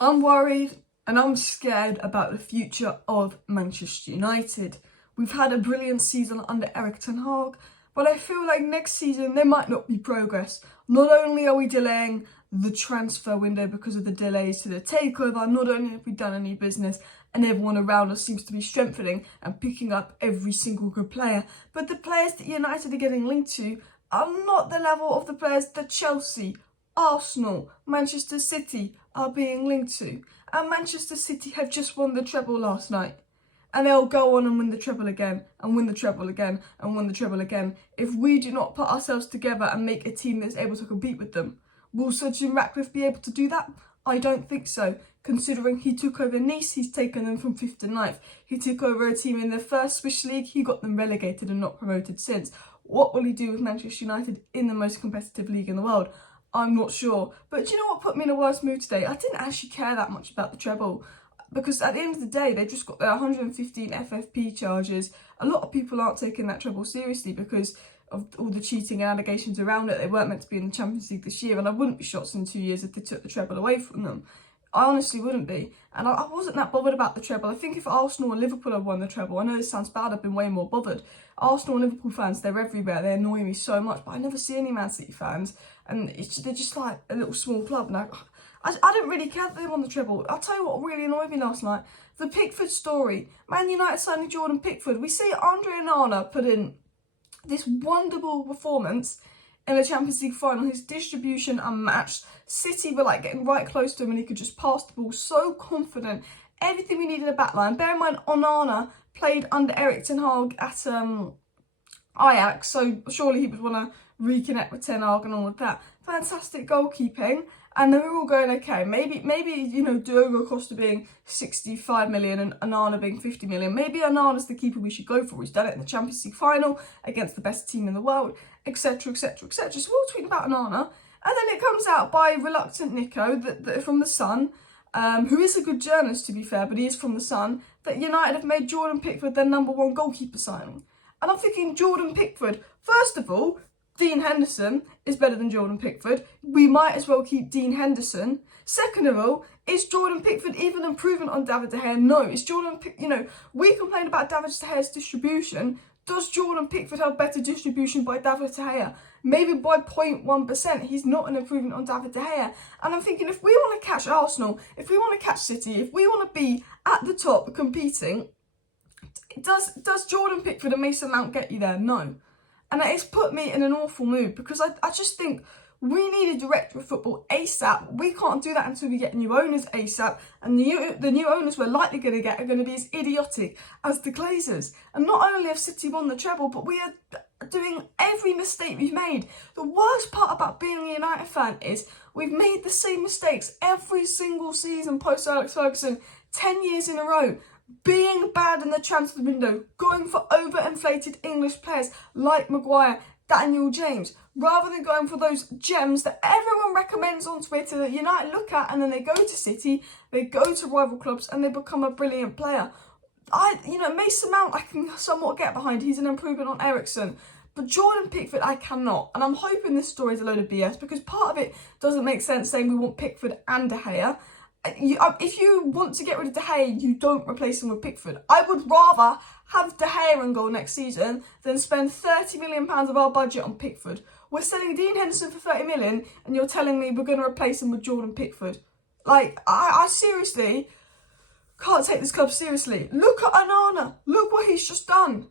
I'm worried and I'm scared about the future of Manchester United. We've had a brilliant season under Ten Hag, but I feel like next season there might not be progress. Not only are we delaying the transfer window because of the delays to the takeover, not only have we done any business and everyone around us seems to be strengthening and picking up every single good player, but the players that United are getting linked to are not the level of the players that Chelsea, Arsenal, Manchester City are being linked to. And Manchester City have just won the treble last night. And they'll go on and win the treble again, and win the treble again, and win the treble again. If we do not put ourselves together and make a team that's able to compete with them, will Sir Jim Ratcliffe be able to do that? I don't think so. Considering he took over Nice, he's taken them from 5th to 9th. He took over a team in the first Swiss league, he got them relegated and not promoted since. What will he do with Manchester United in the most competitive league in the world? I'm not sure. But do you know what put me in a worse mood today? I didn't actually care that much about the treble. Because at the end of the day, they just got their 115 FFP charges. A lot of people aren't taking that treble seriously because of all the cheating and allegations around it. They weren't meant to be in the Champions League this year, and I wouldn't be shocked in 2 years if they took the treble away from them. I honestly wouldn't be. And I wasn't that bothered about the treble. I think if Arsenal and Liverpool had won the treble, I know this sounds bad, I've been way more bothered. Arsenal and Liverpool fans, they're everywhere. They annoy me so much, but I never see any Man City fans. And they're just like a little small club. Now, I didn't really care that they won the treble. I'll tell you what really annoyed me last night. The Pickford story. Man United signing Jordan Pickford. We see Andre Onana put in this wonderful performance in the Champions League final. His distribution unmatched. City were like getting right close to him and he could just pass the ball so confident. Everything we needed in a back line. Bear in mind, Onana played under Ten Hag at Ajax, so surely he would want to reconnect with Ten Hag and all of that. Fantastic goalkeeping. And then we were all going, okay, maybe Diogo, Costa being 65 million and Onana being 50 million. Maybe Onana's the keeper we should go for. He's done it in the Champions League final against the best team in the world, etc., etc., etc. So we're all tweeting about Onana. And then it comes out by reluctant Nico, that from The Sun, who is a good journalist to be fair, but he is from The Sun, that United have made Jordan Pickford their #1 goalkeeper signing. And I'm thinking, Jordan Pickford, first of all, Dean Henderson is better than Jordan Pickford. We might as well keep Dean Henderson. Second of all, is Jordan Pickford even an improvement on David De Gea? No. Is Jordan, we complain about David De Gea's distribution. Does Jordan Pickford have better distribution by David De Gea? Maybe by 0.1%. He's not an improvement on David De Gea. And I'm thinking, if we want to catch Arsenal, if we want to catch City, if we want to be at the top competing, does Jordan Pickford and Mason Mount get you there? No. And it's put me in an awful mood because I just think we need a director of football ASAP. We can't do that until we get new owners ASAP. And the new owners we're likely going to get are going to be as idiotic as the Glazers. And not only have City won the treble, but we are doing every mistake we've made. The worst part about being a United fan is we've made the same mistakes every single season post Alex Ferguson, 10 years in a row. Being bad in the transfer window, going for overinflated English players like Maguire, Daniel James, rather than going for those gems that everyone recommends on Twitter that United look at and then they go to City, they go to rival clubs and they become a brilliant player. Mason Mount I can somewhat get behind, he's an improvement on Eriksen. But Jordan Pickford, I cannot. And I'm hoping this story is a load of BS because part of it doesn't make sense saying we want Pickford and De Gea. If you want to get rid of De Gea, you don't replace him with Pickford. I would rather have De Gea in goal next season than spend £30 million of our budget on Pickford. We're selling Dean Henderson for 30 million and you're telling me we're going to replace him with Jordan Pickford. Like, I seriously can't take this club seriously. Look at Onana. Look what he's just done.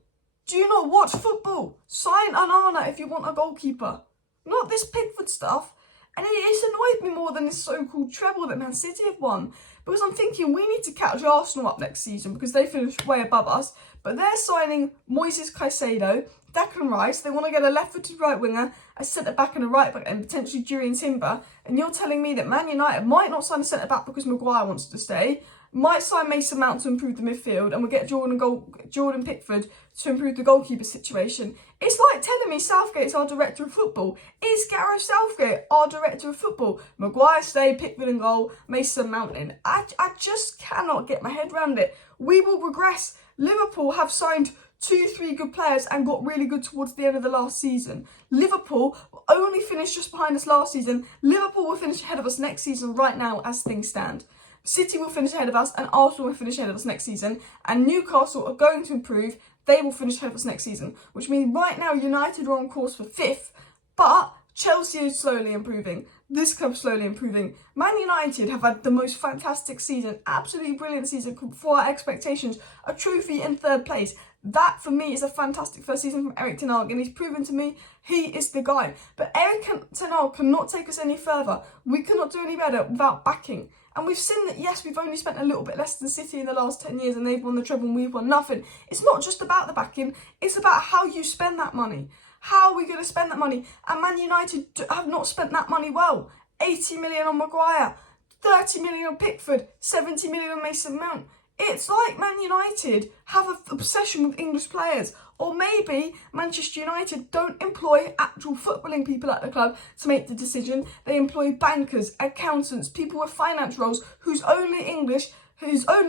Do you not watch football? Sign Onana if you want a goalkeeper. Not this Pickford stuff. And it's annoyed me more than this so-called treble that Man City have won. Because I'm thinking we need to catch Arsenal up next season because they finished way above us. But they're signing Moises Caicedo, Declan Rice. They want to get a left-footed right winger, a centre-back and a right-back, and potentially Jurriën Timber. And you're telling me that Man United might not sign a centre-back because Maguire wants to stay, might sign Mason Mount to improve the midfield, and we'll get Jordan Pickford to improve the goalkeeper situation. It's like telling me Southgate's our director of football. Is Gareth Southgate our director of football? Maguire stay, Pickford in goal, Mason Mount in. I just cannot get my head around it. We will regress. Liverpool have signed 2-3 good players and got really good towards the end of the last season. Liverpool only finished just behind us last season. Liverpool will finish ahead of us next season right now as things stand. City will finish ahead of us and Arsenal will finish ahead of us next season, and Newcastle are going to improve. They will finish ahead of us next season, which means right now United are on course for 5th, but Chelsea is slowly improving. This club's slowly improving. Man United have had the most fantastic season, absolutely brilliant season for our expectations, a trophy in 3rd place. That, for me, is a fantastic first season from Erik Ten Hag, and he's proven to me he is the guy. But Erik Ten Hag cannot take us any further. We cannot do any better without backing. And we've seen that, yes, we've only spent a little bit less than City in the last 10 years, and they've won the treble and we've won nothing. It's not just about the backing, it's about how you spend that money. How are we going to spend that money? And Man United have not spent that money well. 80 million on Maguire, 30 million on Pickford, 70 million on Mason Mount. It's like Man United have an obsession with English players. Or maybe Manchester United don't employ actual footballing people at the club to make the decision. They employ bankers, accountants, people with finance roles whose only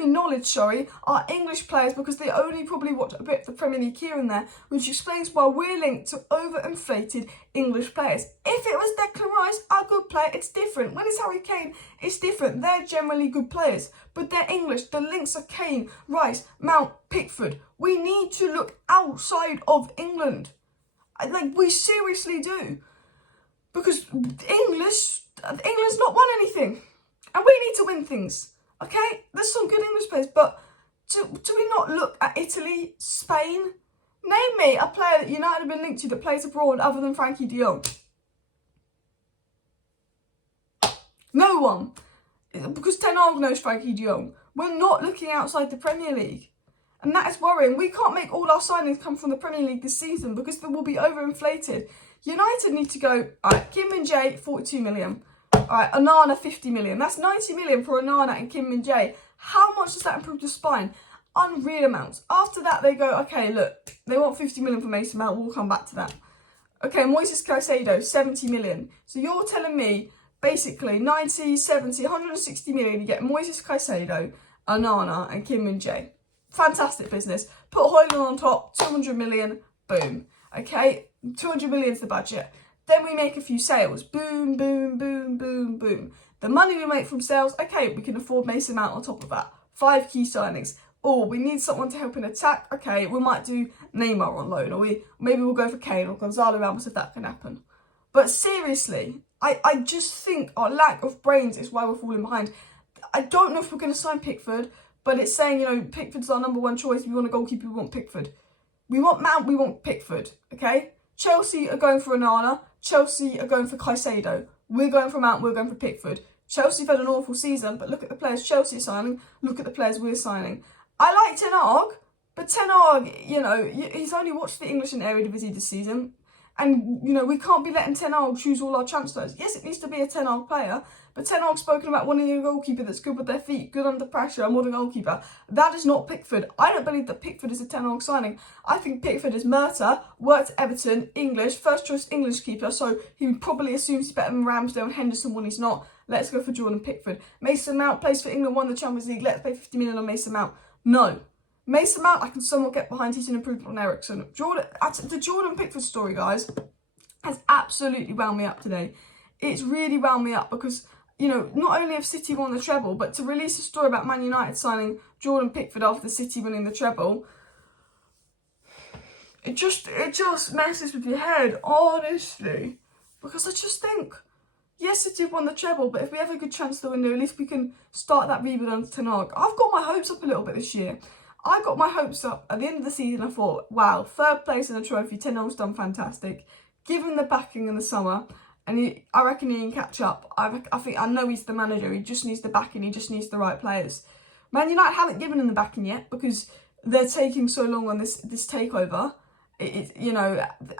knowledge, are English players, because they only probably watch a bit of the Premier League here and there, which explains why we're linked to overinflated English players. If it was Declan Rice, a good player, it's different. When it's Harry Kane, it's different. They're generally good players, but they're English. The links are Kane, Rice, Mount, Pickford. We need to look outside of England. We seriously do. Because England's not won anything. And we need to win things. Okay, there's some good English players, but do we not look at Italy, Spain? Name me a player that United have been linked to that plays abroad other than Frankie de Jong. No one. Because Ten Hag knows Frankie de Jong. We're not looking outside the Premier League. And that is worrying. We can't make all our signings come from the Premier League this season because they will be overinflated. United need to go, alright, Kim Min-jae, 42 million. Alright, Onana, 50 million. That's 90 million for Onana and Kim Min-jae. How much does that improve the spine? Unreal amounts. After that, they go, okay, look, they want 50 million for Mason Mount. We'll come back to that. Okay, Moises Caicedo, 70 million. So you're telling me, basically, 90, 70, 160 million, you get Moises Caicedo, Onana and Kim Min-jae. Fantastic business. Put Højlund on top, 200 million, boom. Okay, 200 million is the budget. Then we make a few sales. Boom, boom, boom, boom, boom. The money we make from sales, okay, we can afford Mason Mount on top of that. 5 key signings. Or we need someone to help in attack. Okay, we might do Neymar on loan. Or maybe we'll go for Kane or Gonzalo Ramos if that can happen. But seriously, I just think our lack of brains is why we're falling behind. I don't know if we're going to sign Pickford, but it's saying, Pickford's our number 1 choice. We want a goalkeeper, we want Pickford. We want Mount, we want Pickford, okay? Chelsea are going for Onana. Chelsea are going for Caicedo. We're going for Mount, we're going for Pickford. Chelsea have had an awful season, but look at the players Chelsea are signing. Look at the players we're signing. I like Ten Hag, but Ten Hag, he's only watched the English and Eredivisie this season. And, we can't be letting Ten Hag choose all our transfers. Yes, it needs to be a Ten Hag player, but Ten Hag's spoken about wanting a goalkeeper that's good with their feet, good under pressure, a modern goalkeeper. That is not Pickford. I don't believe that Pickford is a Ten Hag signing. I think Pickford is Murta, worked at Everton, English, first choice English keeper, so he probably assumes he's better than Ramsdale and Henderson when he's not. Let's go for Jordan Pickford. Mason Mount plays for England, won the Champions League. Let's pay 50 million on Mason Mount. No. Mason Mount, I can somewhat get behind. He's an improvement on Eriksen. The Jordan Pickford story, guys, has absolutely wound me up today. It's really wound me up because, not only have City won the treble, but to release a story about Man United signing Jordan Pickford after City winning the treble, it just messes with your head, honestly. Because I just think, yes, City won the treble, but if we have a good transfer window, at least we can start that rebuild under Ten Hag. I've got my hopes up a little bit this year. I got my hopes up at the end of the season. I thought, wow, 3rd place in the trophy, Ten Hag's done fantastic. Give him the backing in the summer, and I reckon he can catch up. I know he's the manager. He just needs the backing. He just needs the right players. Man United haven't given him the backing yet because they're taking so long on this takeover. It's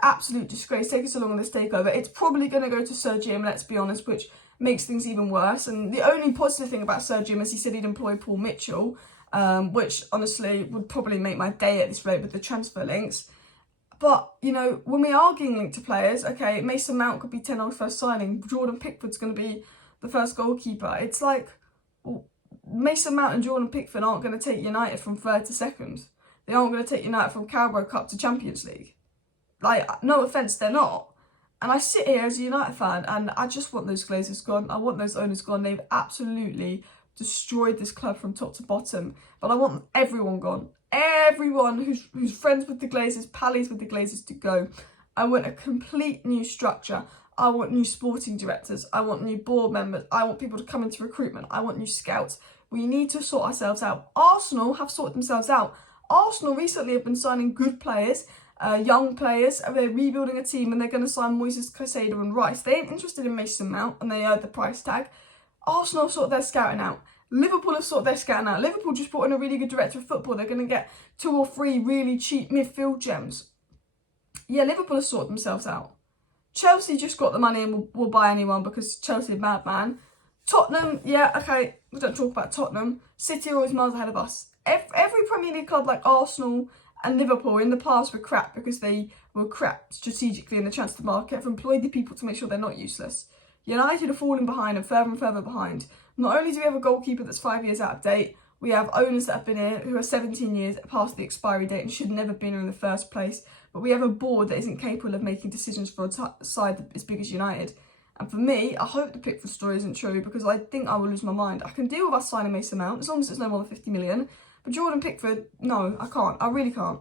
absolute disgrace taking so long on this takeover. It's probably going to go to Sir Jim, let's be honest, which makes things even worse. And the only positive thing about Sir Jim is he said he'd employ Paul Mitchell, which honestly would probably make my day at this rate with the transfer links. But, when we are getting linked to players, okay, Mason Mount could be Ten Hag's first signing. Jordan Pickford's going to be the first goalkeeper. It's like, well, Mason Mount and Jordan Pickford aren't going to take United from 3rd to 2nd. They aren't going to take United from Carabao Cup to Champions League. No offence, they're not. And I sit here as a United fan and I just want those Glazers gone. I want those owners gone. They've absolutely destroyed this club from top to bottom. But I want everyone gone. Everyone who's friends with the Glazers, pallies with the Glazers to go. I want a complete new structure. I want new sporting directors. I want new board members. I want people to come into recruitment. I want new scouts. We need to sort ourselves out. Arsenal have sorted themselves out. Arsenal recently have been signing good players, young players. They're rebuilding a team and they're going to sign Moises Caicedo and Rice. They ain't interested in Mason Mount and they heard the price tag. Arsenal have sorted their scouting out. Liverpool have sorted their scouting out. Liverpool just brought in a really good director of football. They're going to get 2 or 3 really cheap midfield gems. Yeah, Liverpool have sorted themselves out. Chelsea just got the money and will buy anyone because Chelsea are madman. Tottenham, yeah, okay, we don't talk about Tottenham. City are always miles ahead of us. Every Premier League club like Arsenal and Liverpool in the past were crap because they were crap strategically in the transfer market, have employed the people to make sure they're not useless. United are falling behind and further behind. Not only do we have a goalkeeper that's 5 years out of date, we have owners that have been here who are 17 years past the expiry date and should never have been here in the first place. But we have a board that isn't capable of making decisions for a side as big as United. And for me, I hope the Pickford story isn't true because I think I will lose my mind. I can deal with us signing Mason Mount as long as it's no more than 50 million. But Jordan Pickford, no, I can't. I really can't.